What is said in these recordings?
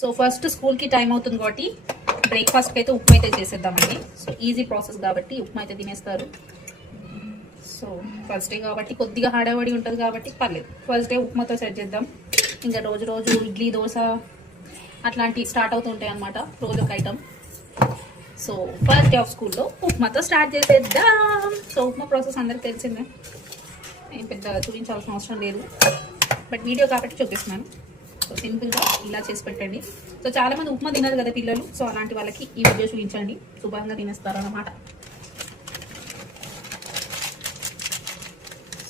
So first స్కూల్కి time అవుతుంది కాబట్టి బ్రేక్ఫాస్ట్కి అయితే ఉప్మా అయితే చేసేద్దామండి. సో ఈజీ ప్రాసెస్ కాబట్టి ఉప్మా అయితే తినేస్తారు. సో ఫస్ట్ డే కాబట్టి కొద్దిగా హడావడి ఉంటుంది కాబట్టి పర్లేదు, ఫస్ట్ డే ఉప్మాతో సెట్ చేద్దాం. ఇంకా రోజు రోజు ఇడ్లీ దోశ అట్లాంటివి స్టార్ట్ అవుతుంటాయి అన్నమాట, రోజు ఒక item. So first day of స్కూల్లో ఉప్మాతో స్టార్ట్ చేసేద్దాం. సో ఉప్మా ప్రాసెస్ అందరికి తెలిసిందే, ఏం పెద్ద చూపించాల్సిన అవసరం లేదు, బట్ వీడియో కాబట్టి చూపిస్తున్నాను. సో సింపుల్గా ఇలా చేసి పెట్టండి. సో చాలామంది ఉప్మా తినరు కదా పిల్లలు, సో అలాంటి వాళ్ళకి ఈ వీడియో చూపించండి, శుభ్రంగా తినేస్తారు అన్నమాట.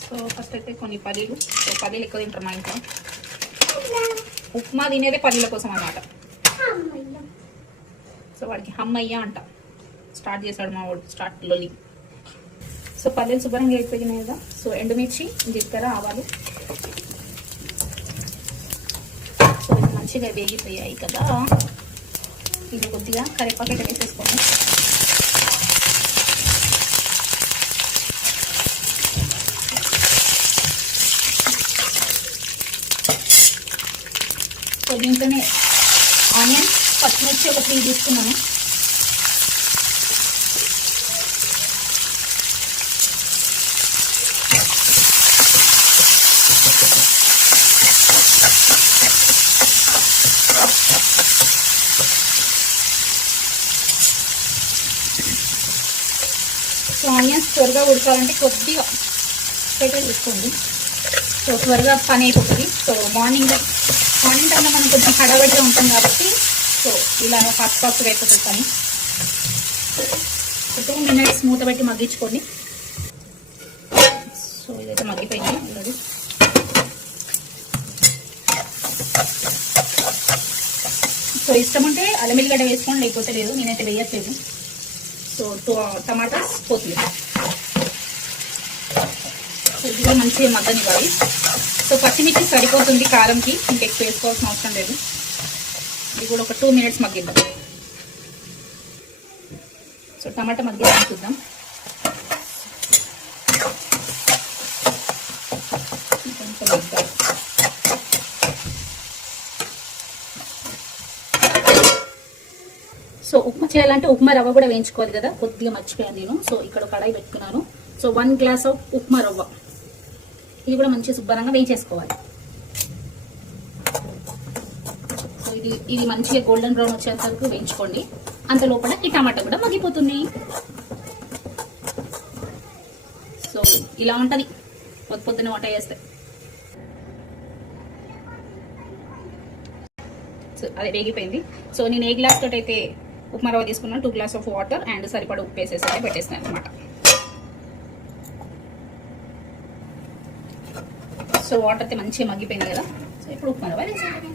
సో ఫస్ట్ అయితే కొన్ని పల్లీలు, సో పల్లీలు ఎక్కువ తింటారు మా ఇంట్లో, ఉప్మా తినేదే పల్లీల కోసం అన్నమాట. సో వాడికి హమ్మయ్య అంట, స్టార్ట్ చేశాడు మా వాడు స్టార్ట్లోని. సో పల్లీలు శుభ్రంగా అయిపోయినాయి కదా. సో ఎండుమిర్చి, జీలకర్ర, ఆవాలు మంచిగా వేగిపోయాయి కదా. ఇది కొద్దిగా కరివేపాకు అయితే వేసేసుకోండి. సో దీంట్లోనే ఆనియన్, పచ్చిమిర్చి ఒక 3 తీసుకున్నాను. సో ఆనియన్స్ త్వరగా ఉడకాలంటే కొద్దిగా పెట్టే తీసుకోండి. సో త్వరగా పని అయిపోతుంది. సో మార్నింగ్ టైంలో మనం కొంచెం హడావిడిగా ఉంటాం కాబట్టి సో ఇలా ఫాస్ట్గా అయిపోతుంది పని. 2 minutes మూత పెట్టి మగ్గించుకోండి. సో ఇదైతే మగ్గిపోయింది ఆల్రెడీ. సో ఇష్టం ఉంటే అల్లం ఎల్లిగడ్డ వేసుకోండి, లేకపోతే లేదు, నేనైతే వేయట్లేదు. సో 2 టమాటాస్, కొత్తిమీర, కొద్దిగా మంచిగా మగ్గనివ్వాలి. సో పచ్చిమిర్చి సరిపోతుంది కారంకి, ఇంకెక్కువ వేసుకోవాల్సిన అవసరం లేదు. ఇది కూడా ఒక 2 minutes మగ్గిద్దాం. సో టమాటా మగ్గిద్దాం, చూద్దాం. సో ఉప్మా చేయాలంటే ఉప్మా రవ్వ కూడా వేయించుకోవాలి కదా, కొద్దిగా మర్చిపోయాను నేను. సో ఇక్కడ కడాయి పెట్టుకున్నాను. సో 1 glass ఆఫ్ ఉప్మా రవ్వ, ఇది కూడా మంచిగా శుభ్రంగా వేయించేసుకోవాలి. సో ఇది మంచిగా గోల్డెన్ బ్రౌన్ వచ్చేంత వరకు వేయించుకోండి. అంత లోపల ఈ టమాటా కూడా మగ్గిపోతుంది. సో ఇలా ఉంటుంది పొద్దున్నే వంట చేస్తే. సో అది వేగిపోయింది. సో నేను ఏ గ్లాస్ తోటి అయితే ఉప్మా రవ్వ తీసుకున్నాను, 2 glass ఆఫ్ వాటర్ అండ్ సరిపడ ఉప్పు వేసేసి అయితే పెట్టేస్తాను అనమాట. సో వాటర్ అయితే మంచిగా మగ్గిపోయింది కదా. సో ఇప్పుడు ఉప్మా రవ్వ వేసేయాలి.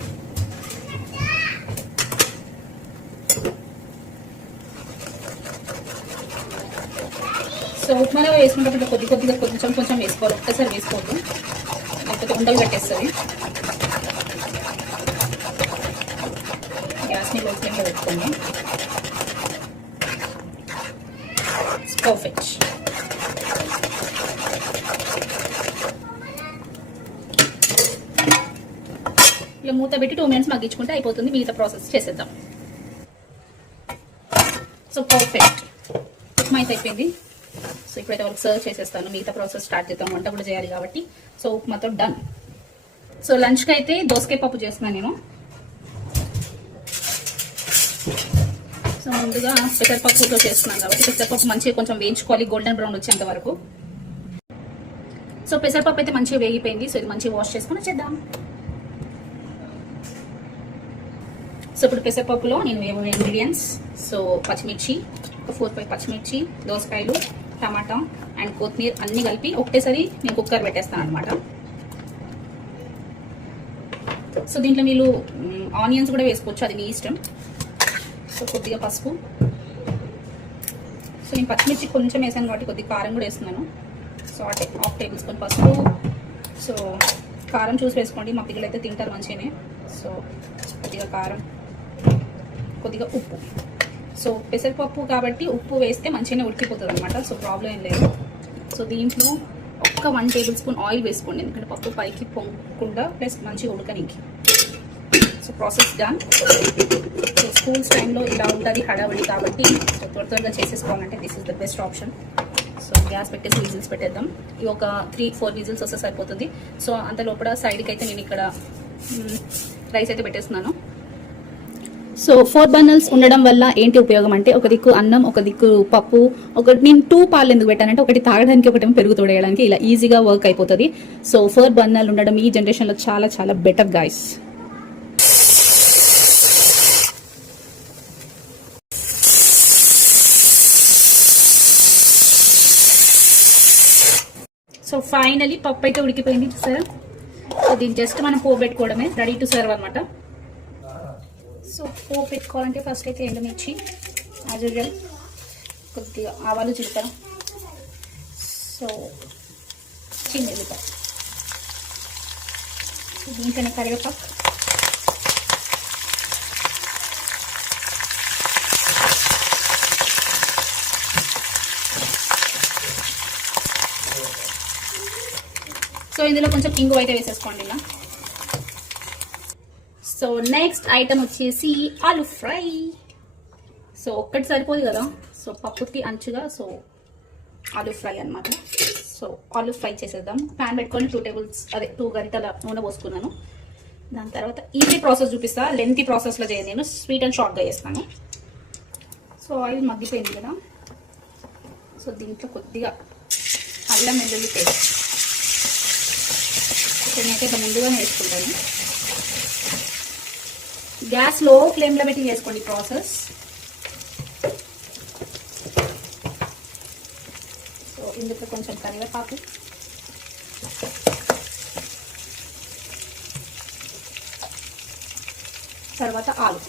సో ఉప్మా రవ్వ వేసుకున్నప్పుడు కొద్దిగా కొంచెం వేసుకోవాలి, ఒక్కసారి వేసుకోవద్దు, లేకపోతే ఉండలు కట్టేస్తుంది. గ్యాస్ని లో ఫ్లేమ్లో పెట్టుకోండి. పర్ఫెక్ట్. ఇలా మూత పెట్టి 2 minutes మగ్గించుకుంటే అయిపోతుంది. మిగతా ప్రాసెస్ చేసేద్దాం. సో పర్ఫెక్ట్, ఉప్మా అయితే అయిపోయింది. సో ఇప్పుడైతే వాళ్ళకి సర్వ్ చేసేస్తాను. మిగతా ప్రాసెస్ స్టార్ట్ చేద్దాం, వంట కూడా చేయాలి కాబట్టి. So ఉప్మాతో done. సో లంచ్కి అయితే దోసకాయ పప్పు చేస్తున్నాను నేను. సో ముందుగా పెసరపప్పుతో చేస్తున్నాను కాబట్టి పెసరపప్పు మంచిగా కొంచెం వేయించుకోవాలి, గోల్డెన్ బ్రౌన్ వచ్చేంత వరకు. సో పెసరపప్పు అయితే మంచిగా వేగిపోయింది. సో ఇది మంచిగా వాష్ చేసుకుని చేద్దాం. సో ఇప్పుడు పెసరపప్పులో నేను వేయబోయే ఇంగ్రీడియంట్స్, సో పచ్చిమిర్చి, ఒక 4-5 పచ్చిమిర్చి, దోసకాయలు, టమాటా అండ్ కొత్తిమీర అన్నీ కలిపి ఒకటేసారి నేను కుక్కర్ పెట్టేస్తాను అనమాట. సో దీంట్లో మీరు ఆనియన్స్ కూడా వేసుకోవచ్చు, అది మీ ఇష్టం. సో కొద్దిగా పసుపు, సో నేను పచ్చిమిర్చి కొంచెం వేసాను కాబట్టి కొద్దిగా కారం కూడా వేస్తున్నాను. సో 1/2 tablespoon పసుపు. సో కారం చూసి వేసుకోండి, మా పిల్లలు అయితే తింటారు మంచిగానే. సో కొద్దిగా కారం, కొద్దిగా ఉప్పు. సో పెసరపప్పు కాబట్టి ఉప్పు వేస్తే మంచిగానే ఉడికిపోతుంది అనమాట, సో ప్రాబ్లం ఏం లేదు. సో దీంట్లో ఒక్క 1 tablespoon ఆయిల్ వేసుకోండి, ఎందుకంటే పప్పు పైకి పొంగకుండా ప్లస్ మంచిగా ఉడకనికి. So process done. So schools టైంలో ఇలా ఉంటుంది హడావిడి కాబట్టి సో త్వరగా చేసేసుకోవాలంటే this is the best option. So gas పెట్టేసి విజిల్స్ పెట్టేద్దాం. ఇవి ఒక 3-4 విజిల్స్ వస్తే సరిపోతుంది. సో అంత లోపల సైడ్కి అయితే నేను ఇక్కడ రైస్ అయితే పెట్టేస్తున్నాను. సో 4 బర్నర్స్ ఉండడం వల్ల ఏంటి ఉపయోగం అంటే, ఒక దిక్కు అన్నం, ఒక దిక్కు పప్పు, నేను 2 పాలు ఎందుకు పెట్టానంటే ఒకటి తాగడానికి ఒకటి పెరుగు తోడేయడానికి ఇలా ఈజీగా వర్క్ అయిపోతుంది. సో 4 బర్నర్లు ఉండడం ఈ జనరేషన్లో చాలా చాలా బెటర్ గైస్. సో ఫైనలీ పప్పు అయితే ఉడికిపోయింది చూసారా. సో దీన్ని జస్ట్ మనం పోపు పెట్టుకోవడమే, రెడీ టు సర్వ్ అనమాట. సో పోపు పెట్టుకోవాలంటే ఫస్ట్ అయితే ఎండుమిర్చి, యాజ్ యూజువల్ కొద్దిగా ఆవాలు, జీలకర్ర, సో చిన్న ఉల్లిపాయ, దీంట్లోనే కరివేపాకు, సో ఇందులో కొంచెం ఇంగు అయితే వేసేసుకోండి ఇలా. సో నెక్స్ట్ ఐటమ్ వచ్చేసి ఆలూ ఫ్రై. సో ఒక్కటి సరిపోదు కదా, సో పప్పుకి అంచుగా సో ఆలూ ఫ్రై అనమాట. సో ఆలూ ఫ్రై చేసేద్దాం. ప్యాన్ పెట్టుకొని 2 గంటల నూనె పోసుకున్నాను. దాని తర్వాత ఈజీ ప్రాసెస్ చూపిస్తా, లెంతీ ప్రాసెస్లో చేయను నేను, స్వీట్ అండ్ షార్ట్గా చేస్తాను. సో ఆయిల్ మగ్గిపోయింది కదా, సో దీంట్లో కొద్దిగా అల్లం వెల్లుల్లి పేస్ట్ నేనైతే ఇట్లా ముందుగానే వేసుకుంటాను. గ్యాస్ లో ఫ్లేమ్లో పెట్టి చేసుకోండి ప్రాసెస్. సో ఇందులో కొంచెం కరివేపాకు, తర్వాత ఆలు.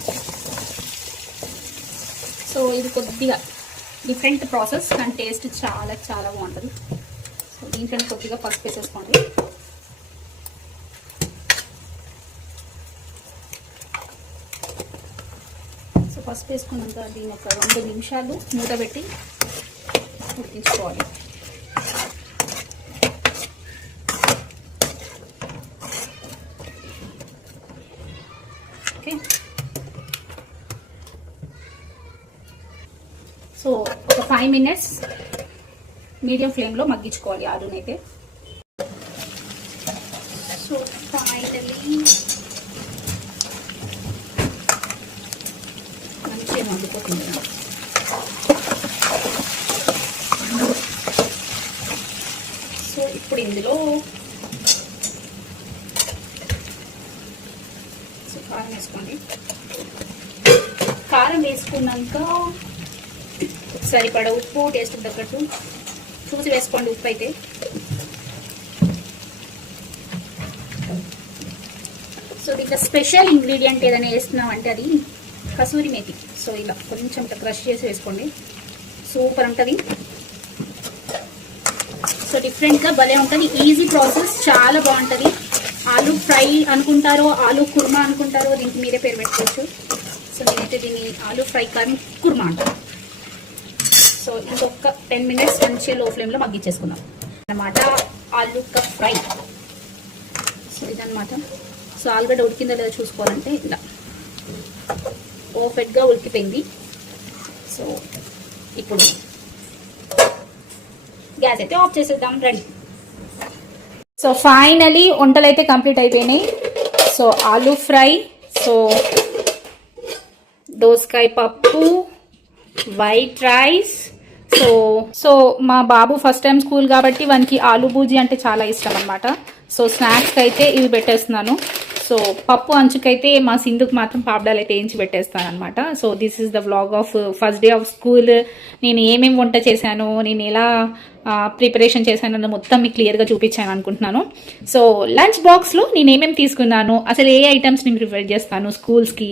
సో ఇది కొద్దిగా డిఫరెంట్ ప్రాసెస్ కానీ టేస్ట్ చాలా చాలా బాగుంటుంది. సో దీంట్లో కొద్దిగా పసుపు వేసేసుకోండి. పసుపు వేసుకున్నాక దీన్ని ఒక 2 నిమిషాలు మూత పెట్టి ఉడికించుకోవాలి. ఓకే, సో ఒక 5 minutes మీడియం ఫ్లేమ్లో మగ్గించుకోవాలి ఆలునైతే. సో ఫైనల్లీ మగ్గిపోతుంది. సో ఇప్పుడు ఇందులో సో కారం వేసుకోండి. కారం వేసుకున్నాక సరిపడా ఉప్పు, టేస్ట్ తగ్గట్టు చూసి వేసుకోండి ఉప్పు అయితే. సో దీంట్లో స్పెషల్ ఇంగ్రీడియంట్ ఏదైనా వేస్తున్నామంటే అది కసూరి మేతి. సో ఇలా కొంచెం క్రష్ చేసి వేసుకోండి, సూపర్ ఉంటుంది. సో డిఫరెంట్గా భలే ఉంటుంది, ఈజీ ప్రాసెస్, చాలా బాగుంటుంది. ఆలూ ఫ్రై అనుకుంటారో, ఆలూ కుర్మా అనుకుంటారో, దీనికి మీరే పేరు పెట్టుకోవచ్చు. సో నేనైతే దీన్ని ఆలూ ఫ్రై కానీ కుర్మా అంటాను. సో ఇంకొక 10 minutes మంచిగా లో ఫ్లేమ్లో మగ్గించేసుకుందాం అన్నమాట ఆలూ ఫ్రై. సో ఇదన్నమాట. సో ఆలుగడ్డ ఉడికిందో లేదో చూసుకోవాలంటే ఇలా పర్ఫెక్ట్గా ఉడికిపోయింది. సో ఇప్పుడు గ్యాస్ అయితే ఆఫ్ చేసేద్దాం, రెడీ. సో ఫైనలీ వంటలు అయితే కంప్లీట్ అయిపోయినాయి. సో ఆలూ ఫ్రై, సో దోసకాయ పప్పు, వైట్ రైస్. సో మా బాబు ఫస్ట్ టైం స్కూల్ కాబట్టి వానికి ఆలూ బూజీ అంటే చాలా ఇష్టం అనమాట. సో స్నాక్స్కి అయితే ఇవి పెట్టేస్తున్నాను. సో పప్పు అంచుకైతే మా సింధుకు మాత్రం పాపడాలు అయితే వేయించి పెట్టేస్తాను అనమాట. So this is the vlog of first day of school. నేను ఏమేమి వంట చేశాను, నేను ఎలా ప్రిపరేషన్ చేశాను అన్న మొత్తం మీకు క్లియర్గా చూపించాను అనుకుంటున్నాను. సో లంచ్ బాక్స్లో నేను ఏమేమి తీసుకున్నాను, అసలు ఏ ఐటమ్స్ నేను ప్రిపేర్ చేస్తాను స్కూల్స్కి,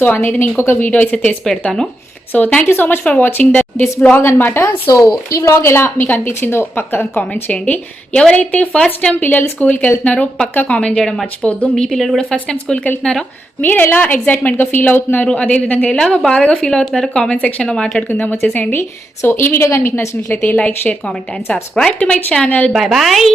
సో అనేది నేను ఇంకొక వీడియో అయితే చేసి పెడతాను. So thank you so much for watching this vlog అనమాట. సో ఈ వ్లాగ్ ఎలా మీకు అనిపించిందో పక్కా కామెంట్ చేయండి. ఎవరైతే ఫస్ట్ టైం పిల్లలు స్కూల్కి వెళ్తున్నారో పక్కా కామెంట్ చేయడం మర్చిపోవద్దు. మీ పిల్లలు కూడా ఫస్ట్ టైం స్కూల్కి వెళ్తున్నారో, మీరు ఎలా ఎగ్జైట్మెంట్గా ఫీల్ అవుతున్నారు, అదేవిధంగా ఎలాగో బాధగా ఫీల్ అవుతున్నారో కామెంట్ సెక్షన్లో మాట్లాడుకుందాం వచ్చేసేయండి. సో ఈ వీడియో కానీ మీకు నచ్చినట్లయితే like, share, comment and subscribe to my channel. Bye bye.